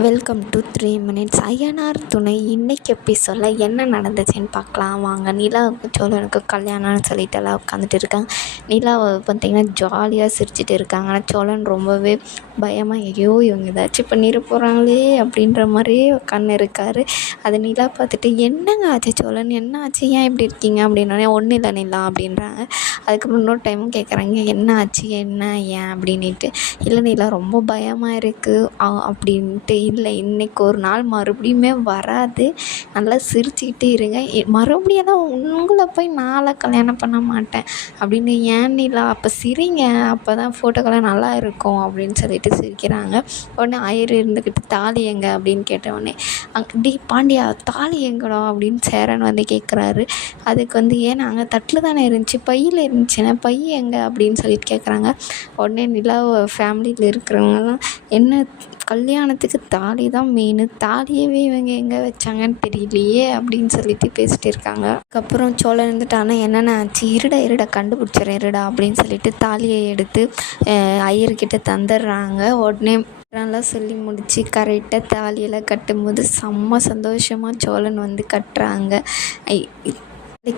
Welcome to 3 minutes. Ayyanar துணை இன்னைக்கு எபிசோடில் என்ன நடந்துச்சுன்னு பார்க்கலாம் வாங்க. நிலாவுக்கு சோழனுக்கு கல்யாணம்னு சொல்லிட்டு எல்லாம் உட்காந்துட்டு இருக்காங்க. நிலாவை பார்த்திங்கன்னா ஜாலியாக சிரிச்சிட்டு இருக்காங்க. ஆனால் சோழன் ரொம்பவே பயமாக ஐயோ இவங்க ஏதாச்சும் பண்ணிட போகிறாங்களே அப்படின்ற மாதிரியே உட்காந்து இருக்கார். அது நிலா பார்த்துட்டு என்னங்க ஆச்சு சோழன், என்ன ஆச்சு, ஏன் இப்படி இருக்கீங்க அப்படின்னோடனே ஒன்றும் இல்லை நிலா அப்படின்றாங்க. அதுக்கப்புறம் இன்னொரு டைமும் கேட்குறாங்க என்ன ஆச்சு என்ன ஏன் அப்படின்ட்டு. இல்லை நிலா ரொம்ப பயமாக இருக்குது அப்படின்ட்டு. இல்லை இன்றைக்கி ஒரு நாள் மறுபடியுமே வராது, நல்லா சிரிச்சுக்கிட்டே இருங்க, மறுபடியும் தான் உங்களை போய் நாளை கல்யாணம் பண்ண மாட்டேன் அப்படின்னு. ஏன் நிலா அப்போ சிரிங்க, அப்போ தான் ஃபோட்டோக்கெல்லாம் நல்லா இருக்கும் அப்படின்னு சொல்லிட்டு சிரிக்கிறாங்க. உடனே ஐயர் இருந்துக்கிட்டு தாலி எங்க அப்படின்னு கேட்டவுடனே டி பாண்டியா தாலி எங்கடா அப்படின்னு சேரன் வந்து கேட்குறாரு. அதுக்கு வந்து ஏன்னா அங்கே தட்டில் தானே இருந்துச்சு, பையில் இருந்துச்சுன்னா பை எங்கே அப்படின்னு சொல்லிட்டு கேட்குறாங்க. உடனே நிலா ஃபேமிலியில் இருக்கிறவங்கலாம் என்ன கல்யாணத்துக்கு தாலி தான் மெயின், தாலியவே இவங்க எங்கே வச்சாங்கன்னு தெரியலையே அப்படின்னு சொல்லிட்டு பேசிகிட்டு இருக்காங்க. அதுக்கப்புறம் சோழன் இருந்துட்டானா என்னென்ன ஆச்சு, இருடா கண்டுபிடிச்சிடறேன் இருடா அப்படின்னு சொல்லிட்டு தாலியை எடுத்து ஐயர்கிட்ட தந்துடுறாங்க. உடனே நல்லா சொல்லி முடித்து கரெக்டாக தாலியெல்லாம் கட்டும்போது செம்ம சந்தோஷமாக சோழன் வந்து கட்டுறாங்க.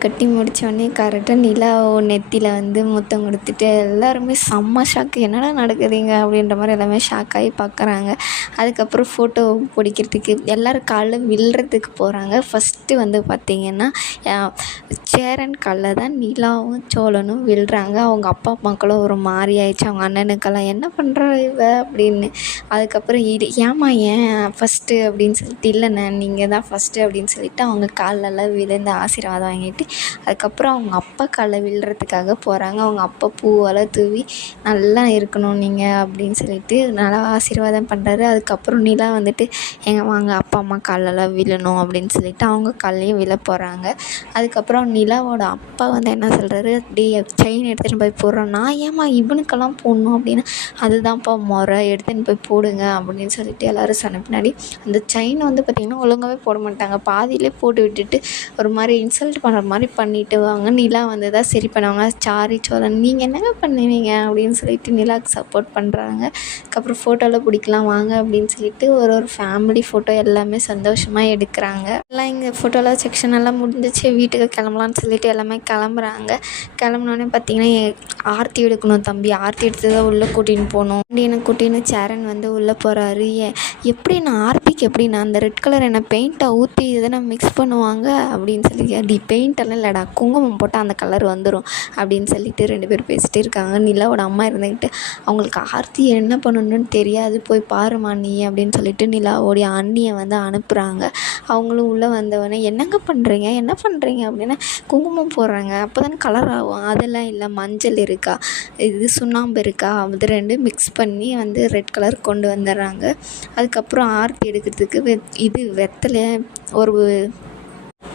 கட்டி முடித்தோடனே கரெக்டாக நிலா நெத்தியில் வந்து முத்தம் கொடுத்துட்டு எல்லாருமே செம்ம ஷாக்கு, என்னடா நடக்குதுங்க அப்படின்ற மாதிரி எல்லாமே ஷாக்காகி பார்க்குறாங்க. அதுக்கப்புறம் ஃபோட்டோ பிடிக்கிறதுக்கு எல்லோரும் காலில் விழுறதுக்கு போகிறாங்க. ஃபஸ்ட்டு வந்து பார்த்திங்கன்னா சேரன் காலில் தான் நிலாவும் சோழனும் விழுறாங்க. அவங்க அப்பா அம்மாக்களும் ஒரு மாதிரி ஆயிடுச்சு, அவங்க அண்ணனுக்கெல்லாம் என்ன பண்ணுறா இவ அப்படின்னு. அதுக்கப்புறம் ஏமா ஏன் ஃபஸ்ட்டு அப்படின்னு சொல்லிட்டு, இல்லைண்ணே நீங்கள் தான் ஃபஸ்ட்டு அப்படின்னு சொல்லிட்டு அவங்க காலெல்லாம் விழுந்து ஆசீர்வாதம் வாங்கிட்டு அதுக்கப்புறம் அவங்க அப்பா காலில் விழுறதுக்காக போகிறாங்க. அவங்க அப்பா பூவெல்லாம் தூவி நல்லா இருக்கணும் நீங்கள் அப்படின்னு சொல்லிட்டு நல்லா ஆசீர்வாதம் பண்ணுறாரு. அதுக்கப்புறம் நிலா வந்துட்டு எங்கள் வாங்க அப்பா அம்மா காலெல்லாம் விழணும் அப்படின்னு சொல்லிட்டு அவங்க காலையும் விழ போகிறாங்க. அதுக்கப்புறம் நிலாவோட அப்பா வந்து என்ன சொல்கிறாரு, செயின் எடுத்துகிட்டு போய் போடுறோம். நான் ஏமா இவனுக்கெல்லாம் போடணும் அப்படின்னா, அதுதான்ப்பா முறை, எடுத்துன்னு போய் போடுங்க அப்படின்னு சொல்லிட்டு எல்லோரும் சொன்ன பின்னாடி அந்த செயின் வந்து பார்த்திங்கன்னா ஒழுங்காகவே போட மாட்டாங்க, பாதியிலே போட்டு விட்டுட்டு ஒரு மாதிரி இன்சல்ட் பண்ணுற மாதிரி பண்ணிட்டு வாங்க. நிலா வந்து தான் சரி பண்ணுவாங்க. சாரி சோழன் நீங்கள் என்னங்க பண்ணுவீங்க அப்படின்னு சொல்லிட்டு நிலாவுக்கு சப்போர்ட் பண்ணுறாங்க. அதுக்கப்புறம் ஃபோட்டோவில் பிடிக்கலாம் வாங்க அப்படின்னு சொல்லிட்டு ஒரு ஃபேமிலி ஃபோட்டோ எல்லாமே சந்தோஷமாக எடுக்கிறாங்க. எல்லாம் இங்கே ஃபோட்டோலாம் செக்ஷன் எல்லாம் முடிஞ்சிச்சு, வீட்டுக்கு கிளம்பலான்னு சொல்லிட்டு எல்லாமே கிளம்புறாங்க. கிளம்புனோடனே பார்த்திங்கன்னா ஆர்த்தி எடுக்கணும் தம்பி, ஆர்த்தி எடுத்து தான் உள்ளே கூட்டின்னு போகணும் அப்படின்னு கூட்டின்னு சேரன் வந்து உள்ளே போகிறாரு. எப்படி நான் ஆர்த்திக்கு எப்படி நான் அந்த ரெட் கலர் என்ன பெயிண்ட்டை ஊற்றி இதனை மிக்ஸ் பண்ணுவாங்க அப்படின்னு சொல்லி பெயிண்டெல்லாம் இல்லைடா குங்குமம் போட்டால் அந்த கலர் வந்துடும் அப்படின்னு சொல்லிட்டு 2 பேர் பேசிகிட்டே இருக்காங்க. நிலாவோட அம்மா இருந்துக்கிட்டு அவங்களுக்கு ஆர்த்தி என்ன பண்ணணுன்னு தெரியாது, போய் பாருமா நீ அப்படின்னு சொல்லிட்டு நிலாவோடைய அண்ணியை வந்து அனுப்புகிறாங்க. அவங்களும் உள்ளே வந்தவொடனே என்னங்க பண்ணுறீங்க என்ன பண்ணுறீங்க அப்படின்னா, குங்குமம் போடுறாங்க அப்போ தானே கலர் ஆகும், அதெல்லாம் இல்லை மஞ்சள் இருக்கா இது சுண்ணாம்பு இருக்கா அது 2 மிக்ஸ் பண்ணி வந்து ரெட் கலர் கொண்டு வந்துடுறாங்க. அதுக்கப்புறம் ஆர்த்தி எடுக்கிறதுக்கு இது வெத்தலை ஒரு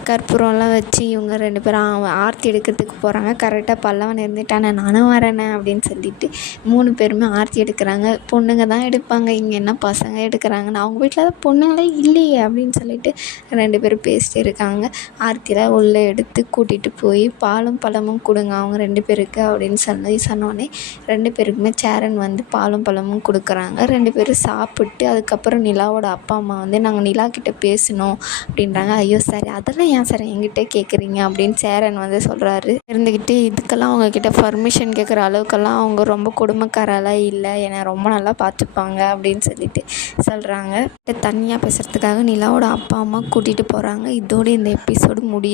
கற்பூரம்லாம் வச்சு இவங்க 2 பேரும் ஆர்த்தி எடுக்கிறதுக்கு போகிறாங்க. கரெக்டாக பல்லவன் இருந்துட்டானே நானும் வரேனே அப்படின்னு சொல்லிட்டு 3 பேருமே ஆர்த்தி எடுக்கிறாங்க. பொண்ணுங்க தான் எடுப்பாங்க, இங்கே என்ன பசங்க எடுக்கிறாங்கன்னு, அவங்க வீட்டில் தான் பொண்ணுங்களே இல்லையே அப்படின்னு சொல்லிட்டு 2 பேரும் பேசிட்டு இருக்காங்க. ஆர்த்தியில் உள்ளே எடுத்து கூட்டிகிட்டு போய் பாலும் பழமும் கொடுங்க அவங்க 2 பேருக்கு அப்படின்னு சொன்னோடனே 2 பேருக்குமே சேரன் வந்து பாலும் பழமும் கொடுக்குறாங்க. 2 பேரும் சாப்பிட்டு அதுக்கப்புறம் நிலாவோட அப்பா அம்மா வந்து நாங்கள் நிலா கிட்டே பேசணும் அப்படின்றாங்க. ஐயோ சரி அதெல்லாம் ஏன் சார் என்கிட்ட கேட்குறீங்க அப்படின்னு சேரன் வந்து சொல்கிறாரு. இருந்துக்கிட்டு இதுக்கெல்லாம் அவங்கக்கிட்ட பர்மிஷன் கேட்குற அளவுக்கெல்லாம் அவங்க ரொம்ப கொடுமைக்காரெல்லாம் இல்லை, என்னை ரொம்ப நல்லா பார்த்துப்பாங்க அப்படின்னு சொல்லிட்டு சொல்கிறாங்க. தனியாக பேசுகிறதுக்காக நிலாவோட அப்பா அம்மா கூட்டிகிட்டு போகிறாங்க. இதோடு இந்த எபிசோடு முடியுது.